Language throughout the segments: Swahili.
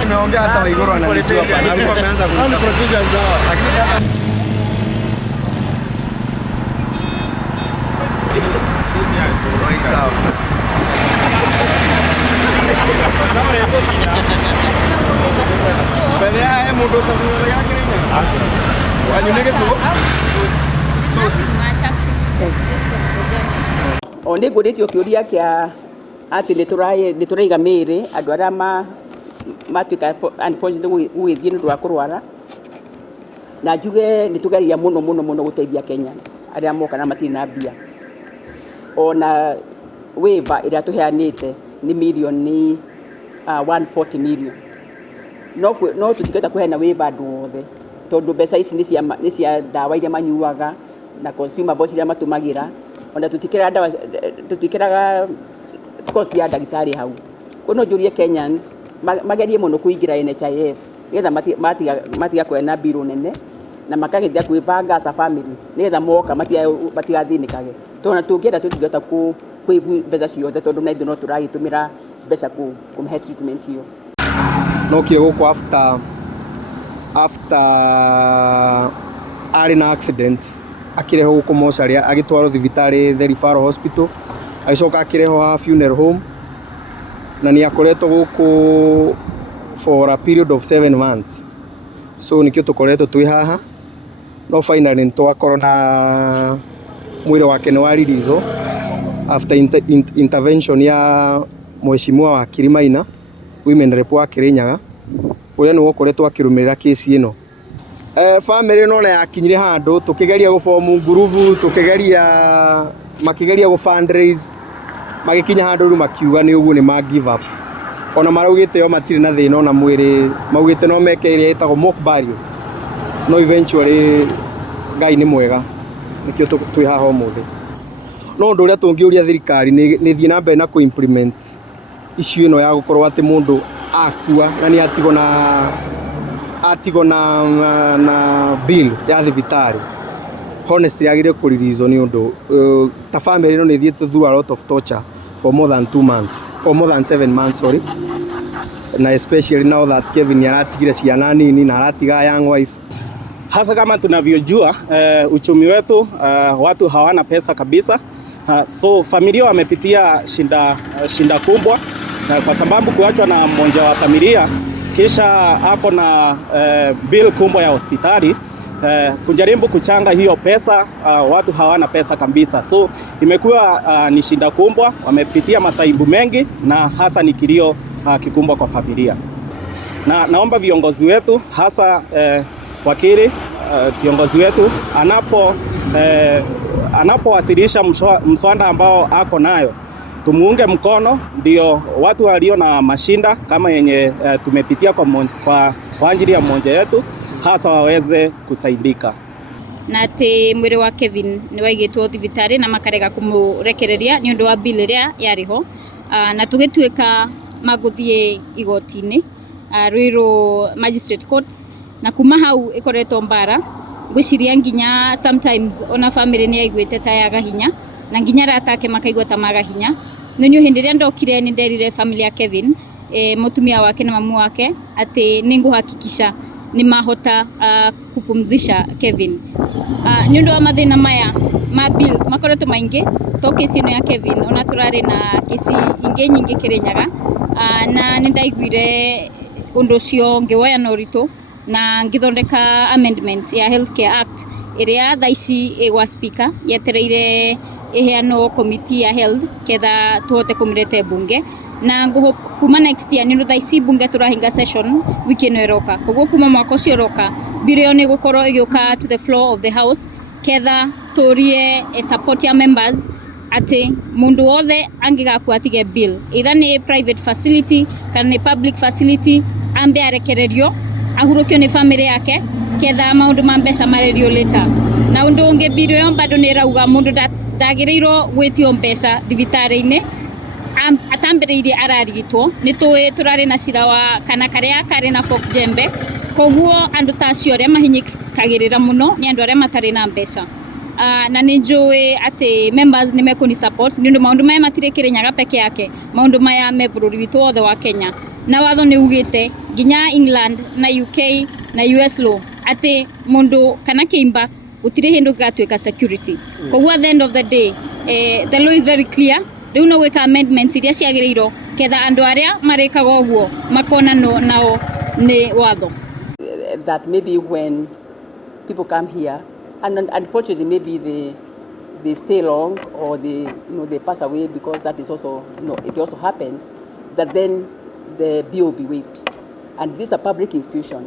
Nimeongea hata Uhuru ananijua bana. Alikuwa ameanza kunitaka procedure zao. Lakini sasa sawa. Bale ya mudo kwa yake nini? Wanyunege sio? Onde godetio kiuria kia ati nituraiga miri andu aria matuika unfortunately gwithie ndu wa kurwara na njuge nitugeria muno guteithia Kenyans aria moka na matiri na mbia ona waiver iria tuheanite ni milioni 140 million no tutiketa kuheana waiver andu othe tondu mbeca ici ni cia ndawa iria manyuaga na consumables iria matumagira ona tutikiraga cost ya ndagitari hau kono njurie Kenyans magerie muno kuingira NHIF getha matiga kwena biro nene na makagethia kwibanga as a family getha moka matigathinikage tona tungienda tutingota kwivu mbeca ciothe tondu na ithuno turagitumira mbeca kumhe treatment hiyo no kire guku after ari na accident akireho guku mocaria agitwarwo thibitari the referral hospital agicoka akireho ha funeral home na ni akoretwo guku for a period of 7 months so nikio tukoretwo twi haha no finally ntwakorwo na mwire wake ni waririzo after intervention ya mheshimiwa wa Maina women rep wa Kirinyaga uria ni wokoretwo akirumirira case ino family no na yakinyire handu tukigeria guform group makigeria go fundraise magikinya handu ru makiuga ni uguo ni ma give up ona maraugite yo matire na thina ona mwiri maugite no meke iria itago mock burial no eventually Ngai ni mwega nikio twi haha umuthi no ndu uria tungiuria thirikari ni thie na mbere na ku implement issue ino ya gukorwo ati mundu akua na ni atigo na bill ya thibitari. Honestly agire ku release ni undu ta family ino ni thiete through a lot of torture for more than 7 months, sorry, na especially now that Kevin yaratigire ciana nini na aratiga young wife. Hasa kama tunavyojua uchumi wetu, watu hawana pesa kabisa, so familia wamepitia shinda kubwa, kwa sababu kuachwa na mmoja wa familia kisha ako na bill kubwa ya hospitali, kujaribu kuchanga hiyo pesa, watu hawana pesa kabisa, so imekuwa ni shinda kubwa, wamepitia masaibu mengi na hasa ni kilio kikubwa kwa familia. Na naomba viongozi wetu hasa wakili kiongozi wetu anapowasilisha mswada ambao ako nayo, tumuunge mkono, ndio watu walio na mashinda kama yenye tumepitia kwa ajili ya mmoja yetu hasa waweze kusaidika. Na ati mwiri wa Kevin ni waigitwo thibitari na makarega kumurekereria ni undu wa bill iria yariho, na tugituika maguthie igoti-ini Ruiru Magistrate Courts, na kuma hau ikoretwo mbara ngwiciria nginya sometimes ona family ni yaiguite ta yaga hinya na nginya ratake makaigua ta maga hinya. Nonyo hindi ria ndokire ni nderire family ya Kevin mutumia wake na mamu wake ati ninguhakikisha ni mahota kupumzisha Kevin. Ni undu wa mathina maya ma bills makoretwo maingi to kesi ino ya Kevin, ona turari na kesi ingi nyingi Kirinyaga, na nindaiguire undu cio ngiwoya na uritu na ngithondeka amendments ya Healthcare Act iria thaici igwa speaker yetereire iheano committee ya health ketha tuhote kumirete bunge, na kuma next year ni thaici bunge turahinga session wiki ino iroka, koguo kuma mwaka ucio iroka bill ni gukorwo igioka to the floor of the house ketha turie support ya members ati mundu wothe angigakua atige bill either ni private facility kana ni public facility ambe arekererio ahurukio ni family yake ketha maundu ma mbeca marerio later. Na undu ungi bill yo bado ni rauga mundu ndagireiro gwitio mbeca thibitari-ini atambiriirie ararigitwo ni turari na cira wa kana karia kari na fork jembe, koguo andu tacio aria mahinyikagirira muno ni andu aria matari na mbeca. Na ninjui ati members ni mekuni support ni undu maundu maya matire Kirinyaga peke yake, maundu maya me bururi witu wothe wa Kenya, na watho ni ugite nginya England na UK na US law ati mundu kana kiimba gutire hindu gatweka security. Koguo at the end of the day the law is very clear. Riu no weka amendments iria ciagiriiro ketha andu aria marikaga uguo makona nao ni watho. That maybe when people come here and unfortunately maybe they stay long or they pass away, because that is also it also happens that then the bill will be waived, and this is a public institution.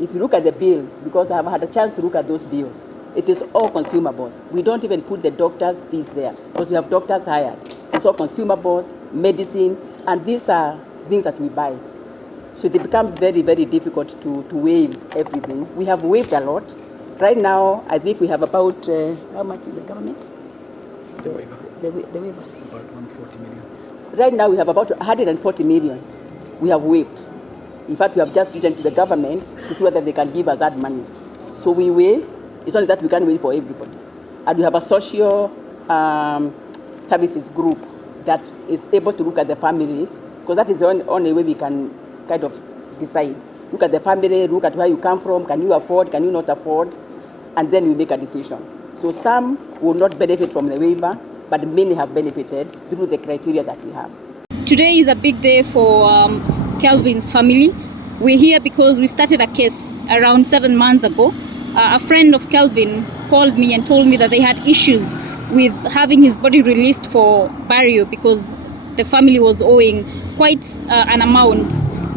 If you look at the bill, because I have had a chance to look at those bills, it is all consumables. We don't even put the doctors' fees there because we have doctors hired. It's all consumables, medicine, and these are things that we buy. So it becomes very, very difficult to waive everything. We have waived a lot. Right now, I think we have about, how much is the government? The waiver. The waiver. About 140 million. Right now, we have about 140 million we have waived. In fact, we have just written to the government to see whether they can give us that money. So we waive. It's only that we can't wait for everybody. And we have a social services group that is able to look at the families, because that is the only way we can kind of decide. Look at the family, look at where you come from, can you afford, can you not afford, and then we make a decision. So some will not benefit from the waiver, but many have benefited through the criteria that we have. Today is a big day for Kelvin's family. We're here because we started a case around 7 months ago. A friend of Kelvin called me and told me that they had issues with having his body released for burial because the family was owing quite an amount.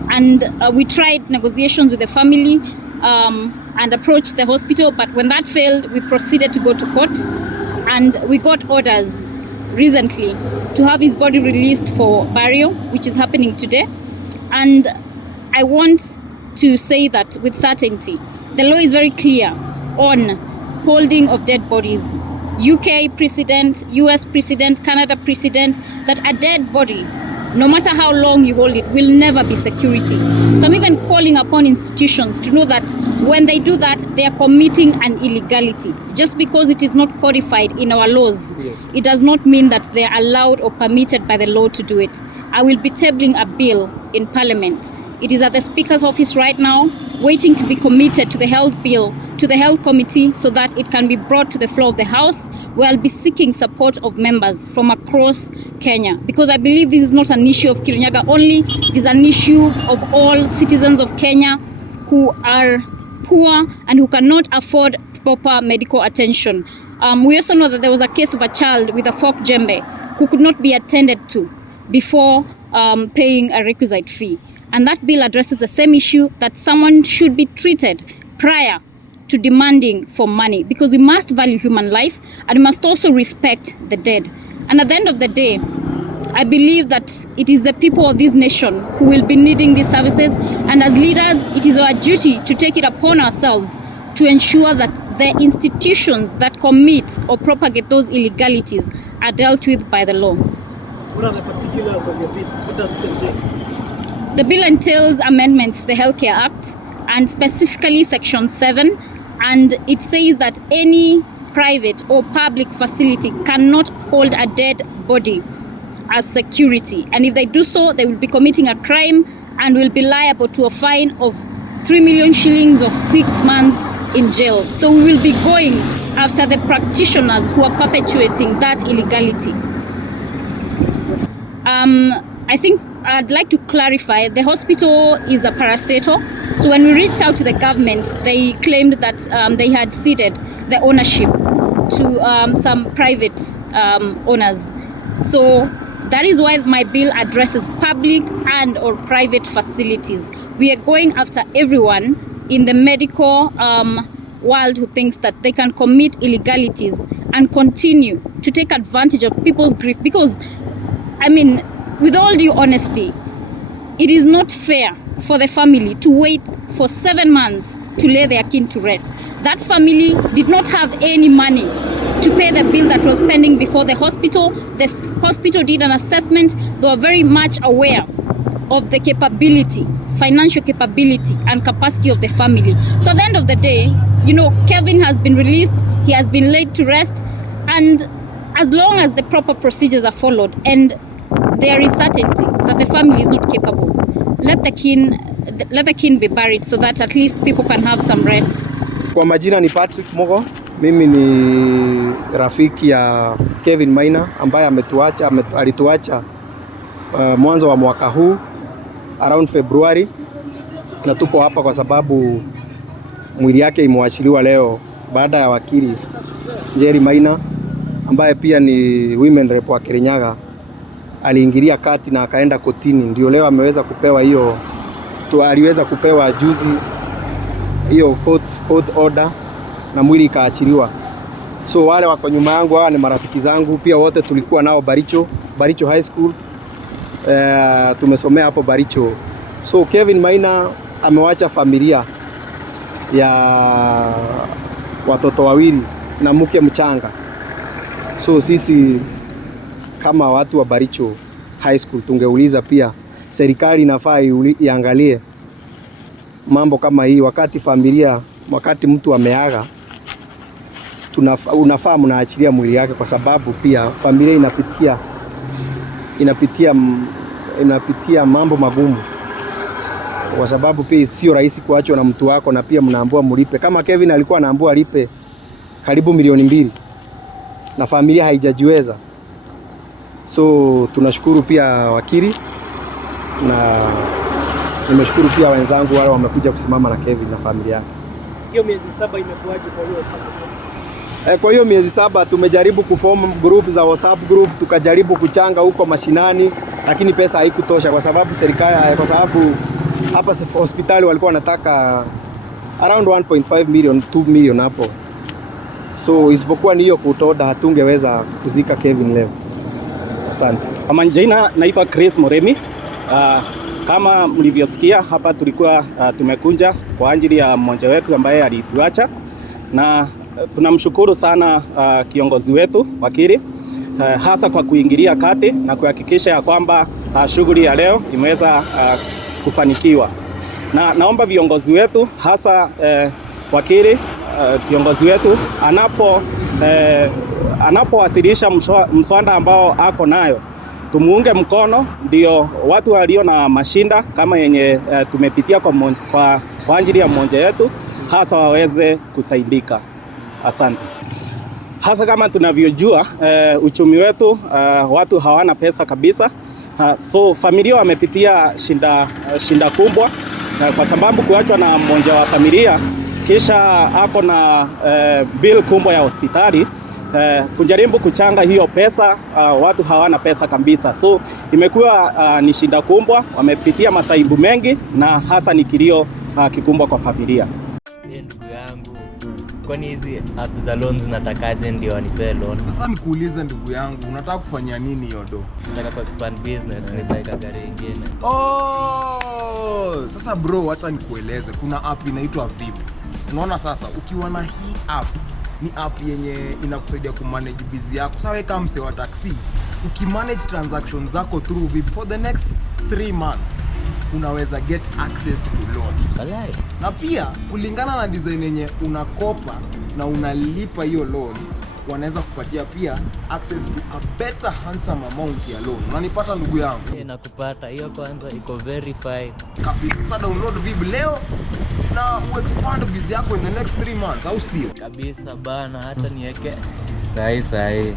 And we tried negotiations with the family and approached the hospital, but when that failed, we proceeded to go to court, and we got orders recently to have his body released for burial, which is happening today. And I want to say that with certainty, the law is very clear on holding of dead bodies. UK precedent, US precedent, Canada precedent, that a dead body no matter how long you hold it, will never be security. So I'm even calling upon institutions to know that when they do that, they are committing an illegality. Just because it is not codified in our laws, yes, it does not mean that they are allowed or permitted by the law to do it. I will be tabling a bill in Parliament. It is at the Speaker's office right now, waiting to be committed to the health bill, to the health committee, so that it can be brought to the floor of the House, where I'll be seeking support of members from across Kenya. Because I believe this is not an issue of Kirinyaga only, it is an issue of all citizens of Kenya who are poor and who cannot afford proper medical attention. We also know that there was a case of a child with a fork jembe who could not be attended to before paying a requisite fee. And that bill addresses the same issue, that someone should be treated prior to demanding for money, because we must value human life and we must also respect the dead. And at the end of the day, I believe that it is the people of this nation who will be needing these services, and as leaders, it is our duty to take it upon ourselves to ensure that the institutions that commit or propagate those illegalities are dealt with by the law. What are the particulars of your bill? What does it entail? The bill entails amendments to the Healthcare Act, and specifically Section 7, and it says that any private or public facility cannot hold a dead body as security, and if they do so, they will be committing a crime and will be liable to a fine of 3 million shillings or 6 months in jail. So we will be going after the practitioners who are perpetuating that illegality. I think I'd like to clarify, the hospital is a parastatal. So when we reached out to the government, they claimed that they had ceded the ownership to some private owners. So that is why my bill addresses public and or private facilities. We are going after everyone in the medical world who thinks that they can commit illegalities and continue to take advantage of people's grief. Because, I mean, with all due honesty, it is not fair for the family to wait for 7 months to lay their kin to rest. That family did not have any money to pay the bill that was pending before the hospital. The hospital did an assessment. They were very much aware of the capability, financial capability and capacity of the family. So at the end of the day, you know, Kevin has been released, he has been laid to rest, and as long as the proper procedures are followed and there is certainty that the family is not capable, let the kin be buried so that at least people can have some rest. Kwa majina ni Patrick Mogo. Mimi ni rafiki ya Kevin Maina ambaye alituacha mwanzo wa mwaka huu around February, na tuko hapa kwa sababu mwili yake imewachiliwa leo baada ya wakili Jerry Maina ambaye pia ni women rep wa Kirinyaga aliingilia kati na akaenda kotini, ndio leo ameweza kupewa hiyo aliweza kupewa juzi hiyo court order na mwili kaachiliwa. So wale wako nyuma yangu hawa ni marafiki zangu pia, wote tulikuwa nao Baricho High School. Tumesomea hapo Baricho. So Kevin Maina amewacha familia ya watoto wawili na mke mchanga. So sisi kama watu wa Baricho High School tungeuliza pia serikali inafaa iangalie mambo kama hii. Wakati mtu ameaga, unafaa mnaachilia mwili yake, kwa sababu pia familia inapitia mambo magumu, kwa sababu pia sio rahisi kuachwa na mtu wako na pia mnaambiwa mlipe. Kama Kevin alikuwa anaambiwa alipe karibu milioni 2 na familia haijajiweza. So tunashukuru pia wakili na nimeshukuru pia wenzangu wale wamekuja kusimama na Kevin na familia yake. Hiyo miezi 7 imekuaje kwa hiyo familia? Kwa hiyo miezi 7 tumejaribu kuform group za WhatsApp group, tukajaribu kuchanga huko mashinani, lakini pesa haikutosha kwa sababu hapa hospitali walikuwa wanataka around 1.5 million, 2 million hapo. So isipokuwa ni hiyo kutoda, hatungeweza kuzika Kevin leo. Asante. Kwa majina naitwa Chris Moremi. Kama mlivyosikia hapa tulikuwa tumekunja kwa ajili ya mmoja wetu ambaye alituacha, na tunamshukuru sana kiongozi wetu wakili, hasa kwa kuingilia kati na kuhakikisha ya kwamba shughuli ya leo imeweza kufanikiwa. Na naomba viongozi wetu hasa wakili kiongozi wetu anapowasilisha mswada ambao ako nayo, tumuunge mkono, ndio watu walio na mashinda kama yenye tumepitia kwa ajili ya mmoja yetu hasa waweze kusaidika. Asante. Hasa kama tunavyojua uchumi wetu, watu hawana pesa kabisa. So familia wamepitia shinda kubwa kwa sababu kuachwa na mmoja wa familia kisha ako na bill kubwa ya hospitali. Kujaribu kuchanga hiyo pesa, watu hawana pesa kabisa. So imekuwa ni shida kubwa, wamepitia masaibu mengi na hasa ni kilio kikubwa kwa familia. Ndugu yangu, kwani hizi app za loans natakaje ndio wanipe loan? Sasa nikuulize ndugu yangu, unataka kufanya nini hiyo do? Nataka ku expand business, nitaweka gari nyingine. Sasa bro, acha nikueleze, kuna app inaitwa VIP. Unaona sasa, ukiwa na hii app, ni app yenye inakusaidia kumanage busy yako. Sawa kama mse wa taxi, ukimanage transactions zako through VIP for the next 3 months, unaweza get access to loan. Na pia kulingana na design yenye unakopa na unalipa hiyo loan, wanaweza kupatia pia access to a better handsome amount ya loan. Unanipata ndugu yangu? Nakupata. Hiyo kwanza iko verified kabisa. Sasa download VIP leo na expand busy yako in the next 3 months, au sio? Kabisa bana, hata niweke sahi.